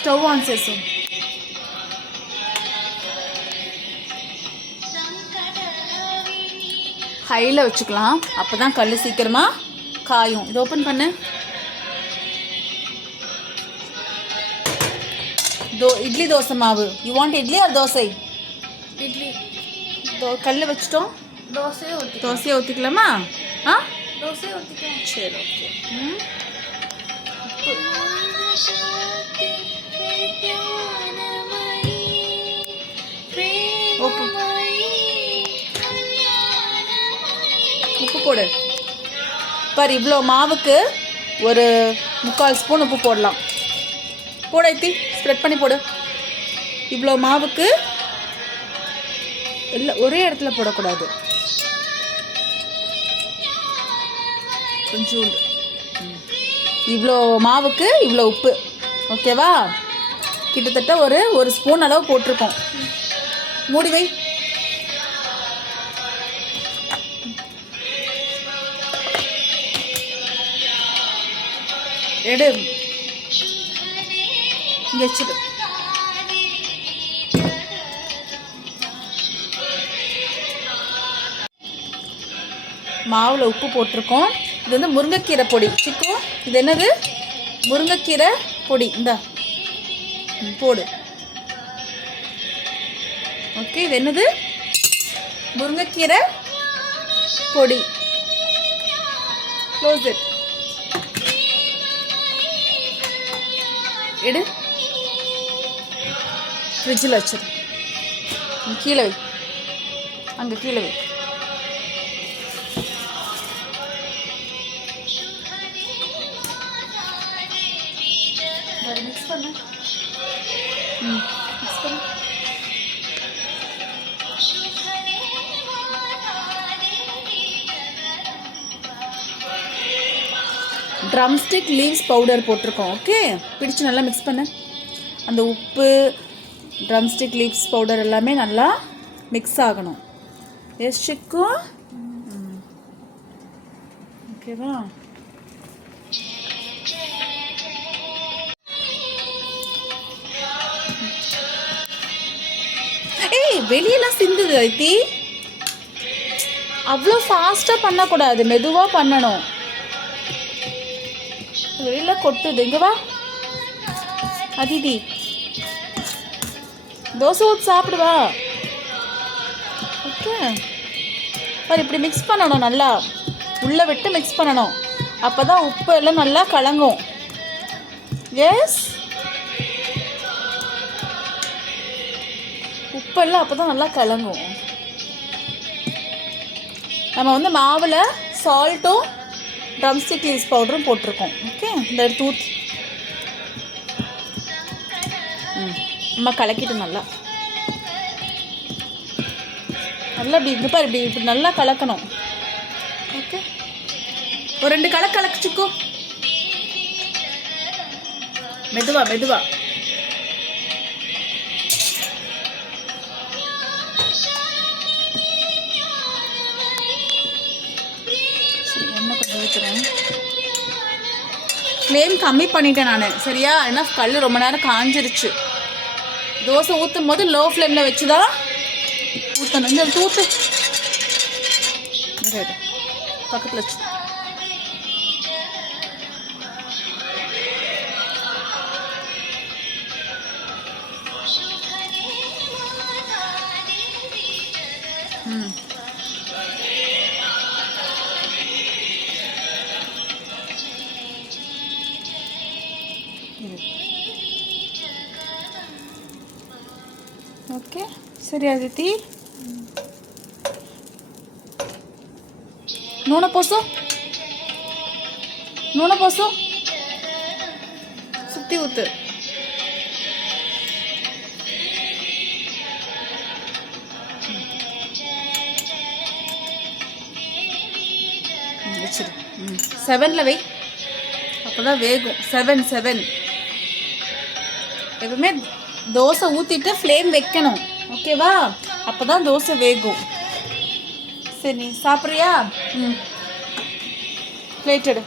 Stove on చేసు. ஹையில் வச்சுக்கலாம், அப்போ தான் கல் சீக்கிரமாக காயும். இது ஓப்பன் பண்ணு. இட்லி தோசை மாவு. You want idli or dosa? Idli. கல் வச்சுட்டோம், தோசையை ஊற்றிக்கலாமா? ஆ, தோசையை ஊற்றிக்கலாம். சரி, ஓகே. உப்பு போடு. பாரு, இவ்வளோ மாவுக்கு ஒரு 3/4 ஸ்பூன் உப்பு போடலாம். போட ஐத்தி, ஸ்ப்ரெட் பண்ணி போடு. இவ்வளோ மாவுக்கு இல்லை, ஒரே இடத்துல போடக்கூடாது, கொஞ்சம். இவ்வளோ மாவுக்கு இவ்வளோ உப்பு, ஓகேவா? கிட்டத்தட்ட ஒரு ஸ்பூன் அளவு போட்டிருக்கோம். மூடி வை. எடு, இங்கே வச்சுடு. மாவில் உப்பு போட்டிருக்கோம். இது வந்து முருங்கைக்கீரை பொடி. சிக்கு, இது என்னது? முருங்கைக்கீரை பொடி. இந்த போடு. ஓகே, இது என்னது? முருங்கைக்கீரை பொடி. Close it. எடு, ஃப்ரிட்ஜில் வச்சிரு. கீழே வை, அங்கே கீழே வை. மிக்ஸ் பண்ணு. மிக்ஸ் பண்ணு. ட்ரம்ஸ்டிக் லீவ்ஸ் பவுடர் போட்டிருக்கோம். ஓகே, பிடிச்சு நல்லா மிக்ஸ் பண்ணு. அந்த உப்பு, ட்ரம்ஸ்டிக் லீவ்ஸ் பவுடர் எல்லாமே நல்லா மிக்ஸ் ஆகணும். எஸ் சிக்கு, ஓகேவா? ஏய், வெளியெல்லாம் சிந்துது ஐத்தி. அவ்வளோ ஃபாஸ்ட்டாக பண்ணக்கூடாது, மெதுவாக பண்ணணும். வெளியில் கொட்டுது. இங்கே வா அதிதி, தோசை ஊற்றி சாப்பிடுவா. ஓகே, பாரு, இப்படி மிக்ஸ் பண்ணணும், நல்லா உள்ளே விட்டு மிக்ஸ் பண்ணணும். அப்போ தான் உப்பு எல்லாம் நல்லா கலங்கும். எஸ், உப்பெல்லாம் அப்போ தான் நல்லா கலங்கும். நம்ம வந்து மாவில் சால்ட்டும் ட்ரம்ஸ்டிக் லீவ்ஸ் பவுடரும் போட்டிருக்கோம். ஓகே, இந்த எடுத்து ஊற்றி நம்ம கலக்கிட்டு நல்லா நல்லா இப்படி இங்கே பாரு, இப்படி நல்லா கலக்கணும். ஓகே, ஒரு 2 கலக்கிச்சுக்கோ. மெதுவா மெதுவா. ஃப்ளேம் கம்மி பண்ணிட்டேன் நான், சரியா? ஏன்னா கல் ரொம்ப நேரம் காஞ்சிருச்சு. தோசை ஊற்றும் போது லோ ஃப்ளேமில் வச்சு தான் ஊற்றணும். இந்த ஊற்று பக்கத்தில் வச்சு. ఓకే సరే అదితి నూనె పోసు சுத்தி ஊத்து. வச்சிரு. 7ல் வை, அப்போதான் வேகும். 7 எப்பவுமே தோசை ஊற்றிட்டு ஃப்ளேம் வைக்கணும், ஓகேவா? அப்போ தான் தோசை வேகும். சரி, நீ சாப்பிட்றியா? பிளேட் எடு.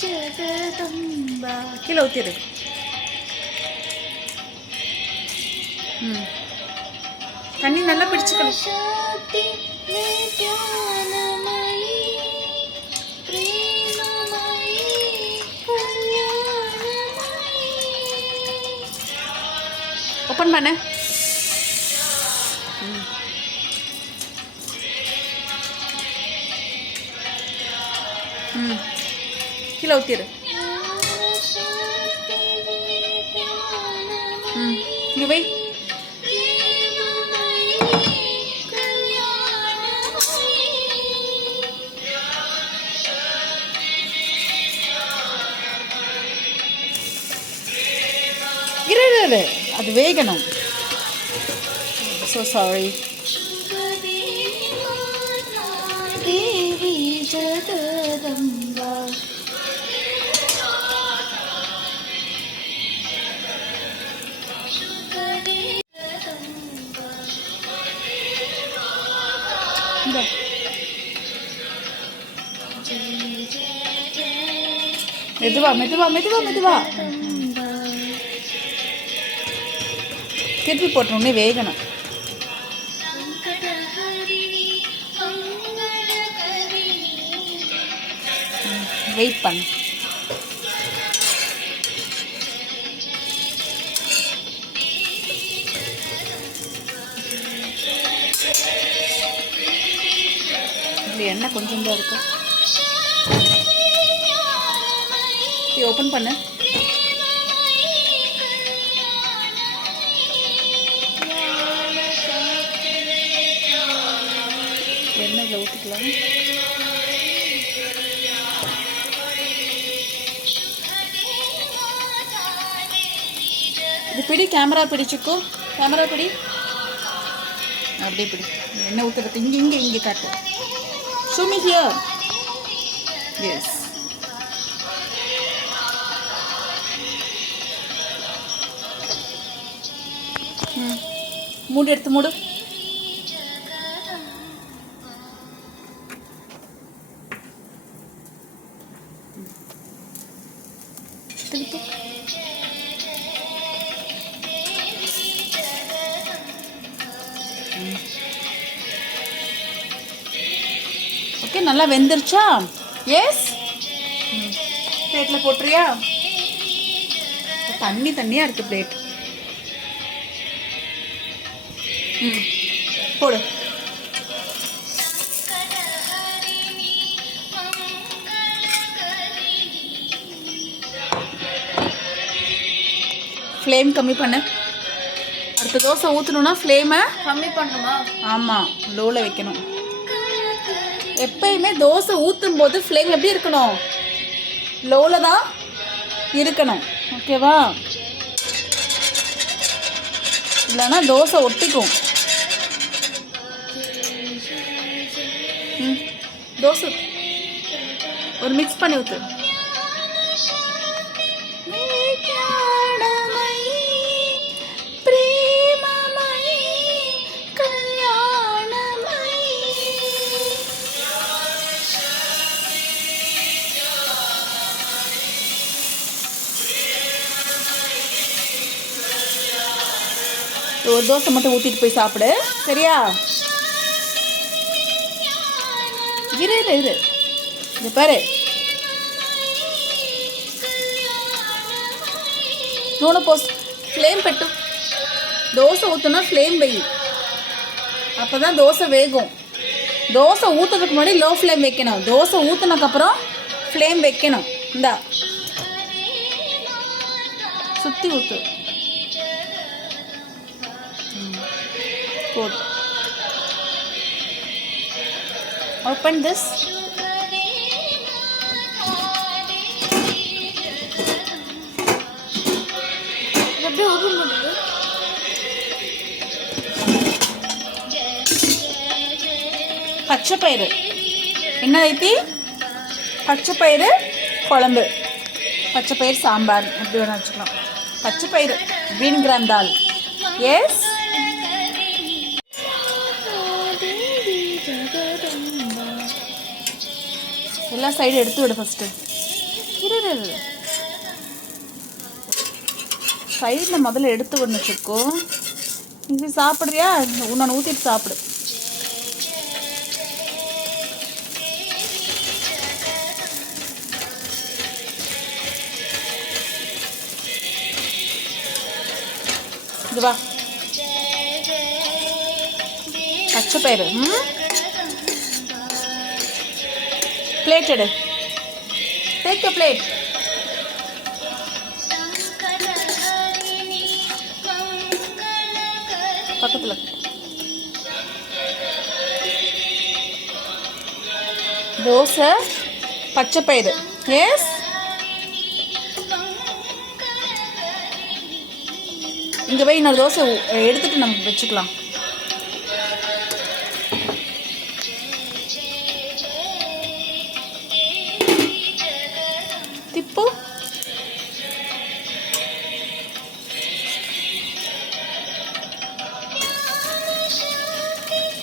ஜெகதம்பா. கீழே ஊற்றிடு. ம், தண்ணி நல்லா பிடிச்சிக்கணும். சக்தி வித்யானமயி, பிரேமமயி, கல்யாணமயி. ஓப்பன் பண்ண. ம், கீழே ஊற்றிடு. சக்தி வித்யானமயி, ம், இங்கே வை. பிரேமமயி, கல்யாணமயி. இரு இரு, இரு, அது வேகணும். So sorry. தேவி ஜெகதம்பா. இந்த மெதுவா மெதுவா மெதுவா மெதுவா திருப்பி போட்டோன்னே வேகணும். வெயிட் பண்ணு. இதில் எண்ணெய் கொஞ்சம் தான் இருக்கும். ஓப்பன் பண்ணு. எண்ணெயில் ஊற்றிக்கலாம். இது பிடி, கேமரா பிடிச்சிக்கோ. கேமரா பிடி, அப்படியே பிடி. எண்ணெய் ஊற்றுறது இங்கே இங்கே இங்கே காட்டு. Show me here. எஸ். மூடு, எடுத்து மூடு. திருப்பி. ஓகே, நல்லா வெந்துருச்சா? எஸ். பிளேட்டில் போட்டுறியா? தண்ணி தண்ணியாக இருக்குது பிளேட். ம், போடு. ஃப்ளேம் கம்மி பண்ணு. அடுத்த தோசை ஊற்றணுன்னா ஃப்ளேமை கம்மி பண்ணுமா? ஆமாம், லோவில் வைக்கணும். எப்பயுமே தோசை ஊற்றும் போது ஃப்ளேம் எப்படி இருக்கணும்? லோவில் தான் இருக்கணும். ஓகேவா? இல்லைன்னா தோசை ஒட்டிக்கும். ம், தோசை ஒரு மிக்ஸ் பண்ணி ஊற்று. ஒரு தோசை மட்டும் ஊற்றிட்டு போய் சாப்பிடு, சரியா? இரு இரு இரு, இது பாரு. నూనె పోసి ఫ్లేమ్ పెట్టు. దోశ ஊற்றுனா ஃப்ளேம் வை, அப்போ தான் தோசை வேகும். தோசை ஊற்றுறதுக்கு முன்னாடி லோ ஃப்ளேம் வைக்கணும். தோசை ஊற்றுனதுக்கப்புறம் ஃப்ளேம் வைக்கணும். இந்தா சுற்றி ஊற்று. போதும். Open this. எப்படி ஓப்பன் பண்ணுறது? பச்சைப்பயிறு என்ன ஐத்தி? பச்சைப்பயிறு குழம்பு, பச்சைப்பயிறு சாம்பார், எப்படி வேணா வச்சுக்கலாம். பச்சைப்பயிறு கிரீன் கிராம் தால். எஸ். எல்லா சைடும் எடுத்து விடு ஃபஸ்ட்டு. இரு சைடில் முதல்ல எடுத்து ஒன்று வச்சுக்கோ. இது சாப்பிட்றியா? உன்னை ஊற்றிட்டு சாப்பிடு. இது வா பச்சை பயிறு. பிளேட் எடு. Take the plate. பக்கத்தில் தோசை பச்சை பயிறு. எஸ், இங்கே போய் இன்னொரு தோசை எடுத்துட்டு நம்ம வச்சுக்கலாம். திப்பு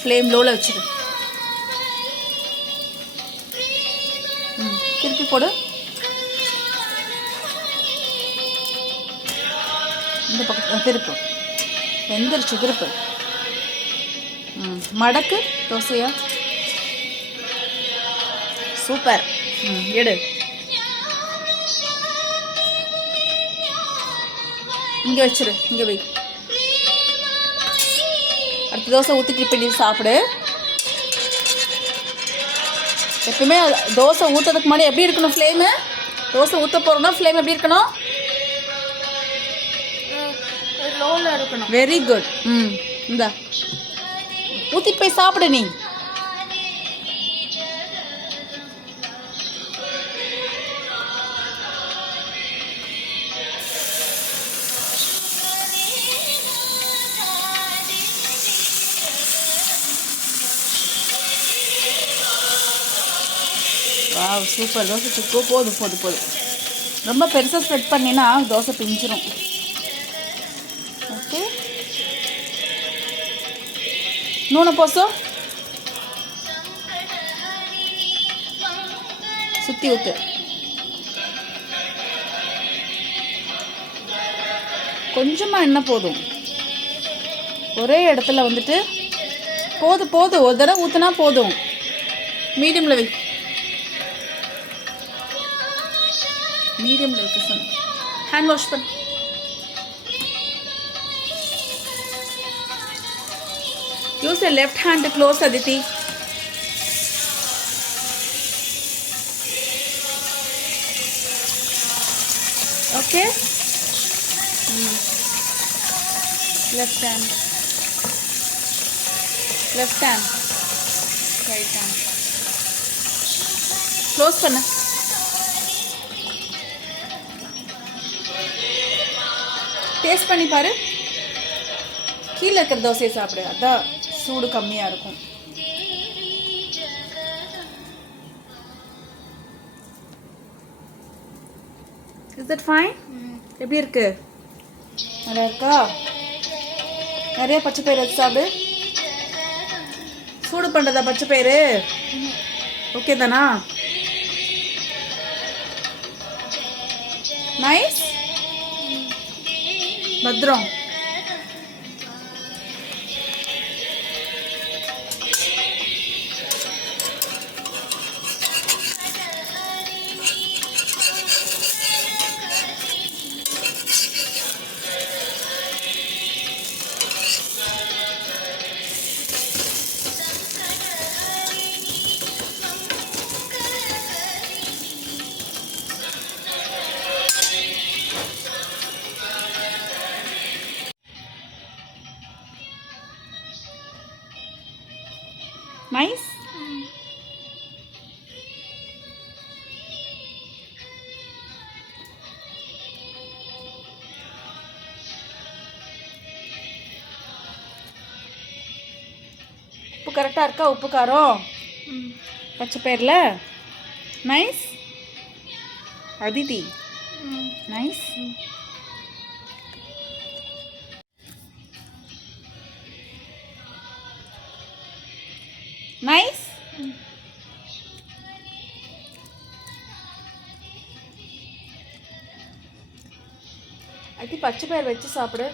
ஃப்ளேம் லோவில் வச்சுரு. திருப்பி போடு. இந்த பக்கம் திருப்பு. வெந்துருச்சு, திருப்பு. மடக்கு தோசையா. சூப்பர். எடு. இங்கே வச்சிரு. இங்கே வை. அடுத்த தோசை ஊற்றிட்டு இப்படி சாப்பிடு. எப்பவுமே தோசை ஊற்றுறதுக்கு முன்னாடி எப்படி இருக்கணும் ஃப்ளேமு? தோசை ஊற்ற போகிறோம்னா ஃப்ளேம் எப்படி இருக்கணும்? லோவில் இருக்கணும். Very good. இந்த ஊற்றிட்டு போய் சாப்பிடு நீ. Wow, super. தோசை சுக்கோ. போதும். ரொம்ப பெருசாக ஸ்ப்ரெட் பண்ணினா தோசை பிஞ்சிரும். Okay, நூனை Poso. சுற்றி ஊற்று. கொஞ்சமாக எண்ணெய் போதும். ஒரே இடத்துல வந்துட்டு போதும். ஒரு தடவை ஊற்றுனா போதும். மீடியமில் வை. மீடியமில் வைக்க சொன்னேன். ஹேண்ட் வாஷ் பண்ணு. Use your left hand to close, Aditi. Okay. Left hand. Right hand. Close பண்ணு. டேஸ்ட் பண்ணி பாரு. கீழே இருக்கிற தோசையை சாப்பிடு. அதான் சூடு கம்மியாக இருக்கும். Is that fine? எப்படி இருக்கு? நல்லா இருக்கா? நிறைய பச்சை பயிறு வச்சு சாப்பிடு. சூடு பண்ணுறதா பச்சை பயிறு? ஓகே தானா? நைஸ். பத்ரம். Nice. உப்பு கரெக்டாக இருக்கா? உப்பு காரம் பச்சை பயிரில். நைஸ் அதிதி. நைஸ். நைஸ். அது பச்சை பயிர் வச்சு சாப்பிடு.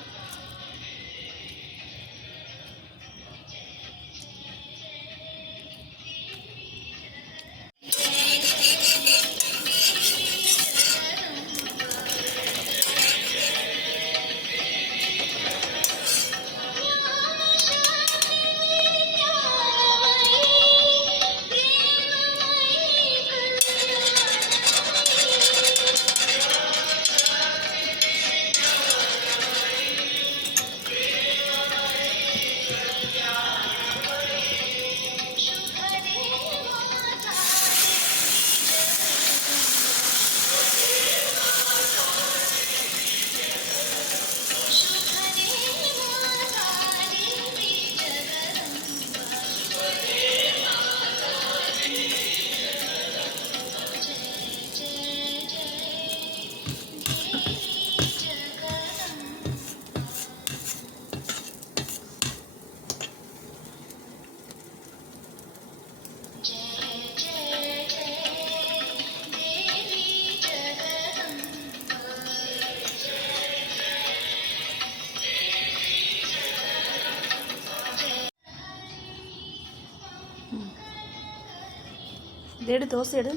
இது எடு, தோசை எடு.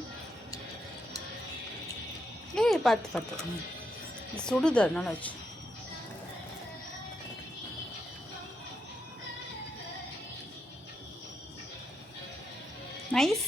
ஏய் பார்த்து பார்த்து. இது சுடுது, அதனால வச்சு. நைஸ்.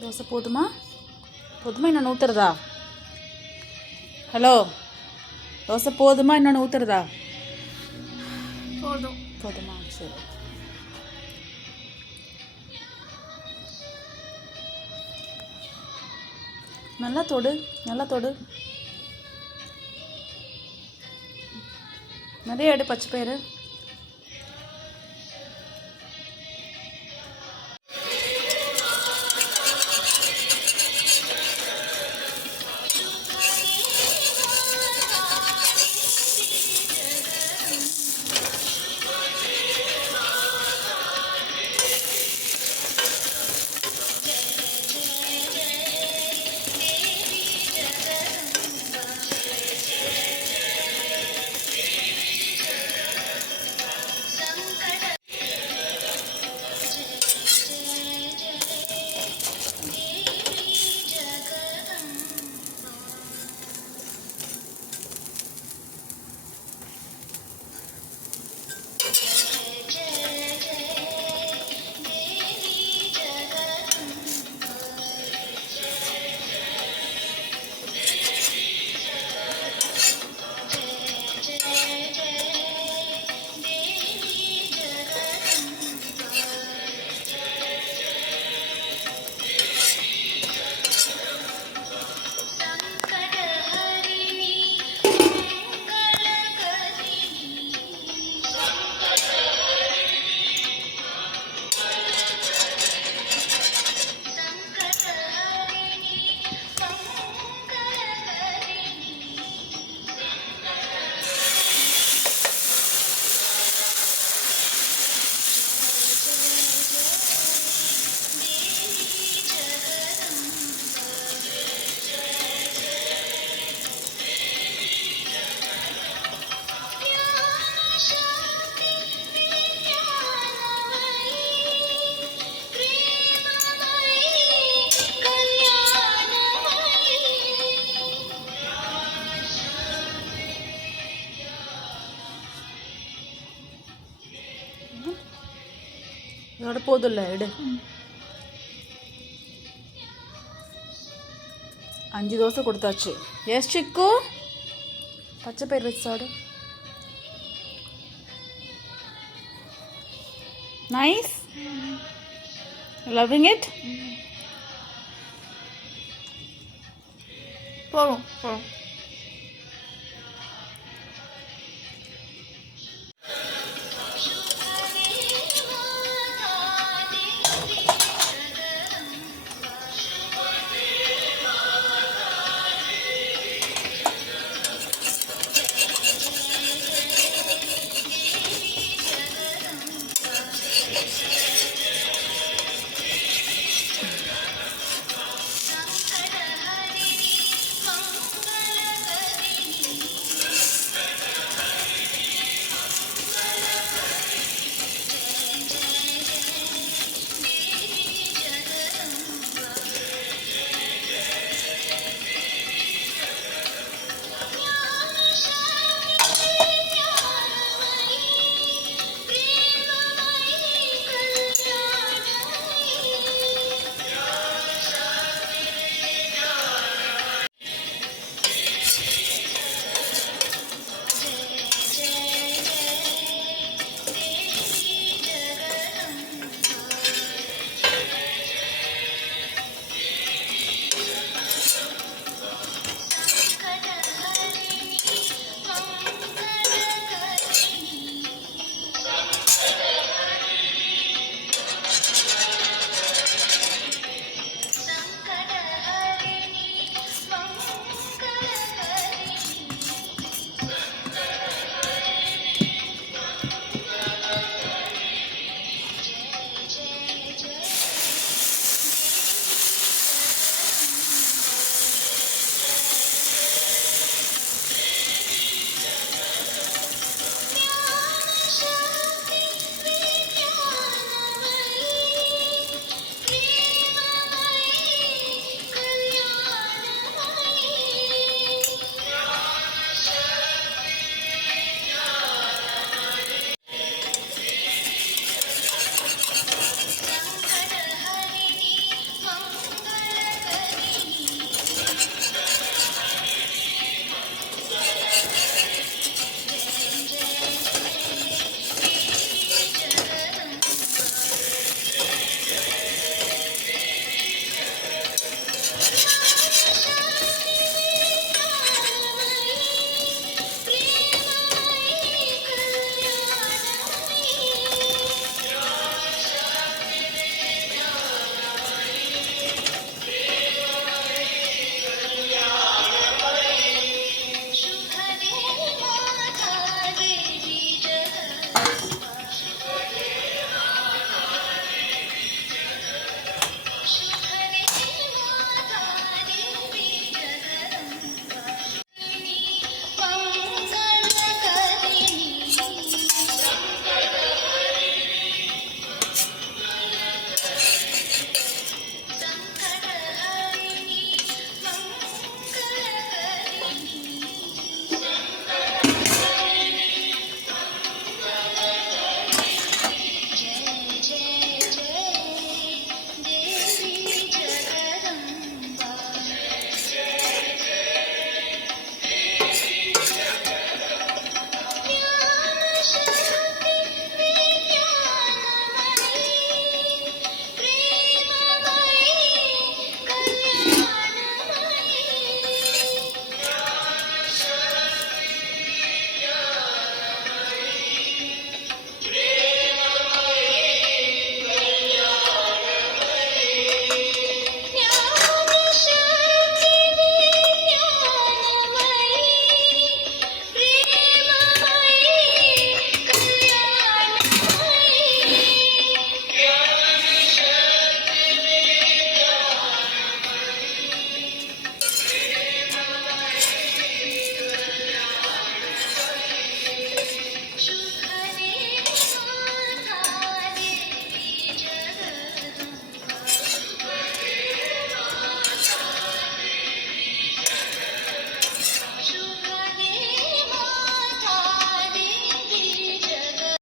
தோசை போதுமா? போதுமா இன்னொன்று ஊற்றுறதா? ஹலோ, தோசை போதுமா இன்னொன்று ஊற்றுறதா? போதும். போதுமா? சரி. நல்லா தொடு, நல்லா தொடு. நிறைய எடு பச்சை பயிறு. இதோட போதும் இல்லை எடு 5 தோசை கொடுத்தாச்சு. எஸ் சிக்கு பச்சை பயிர் வச்சு சாப்பிடு. Nice, loving it. போதும் போதும்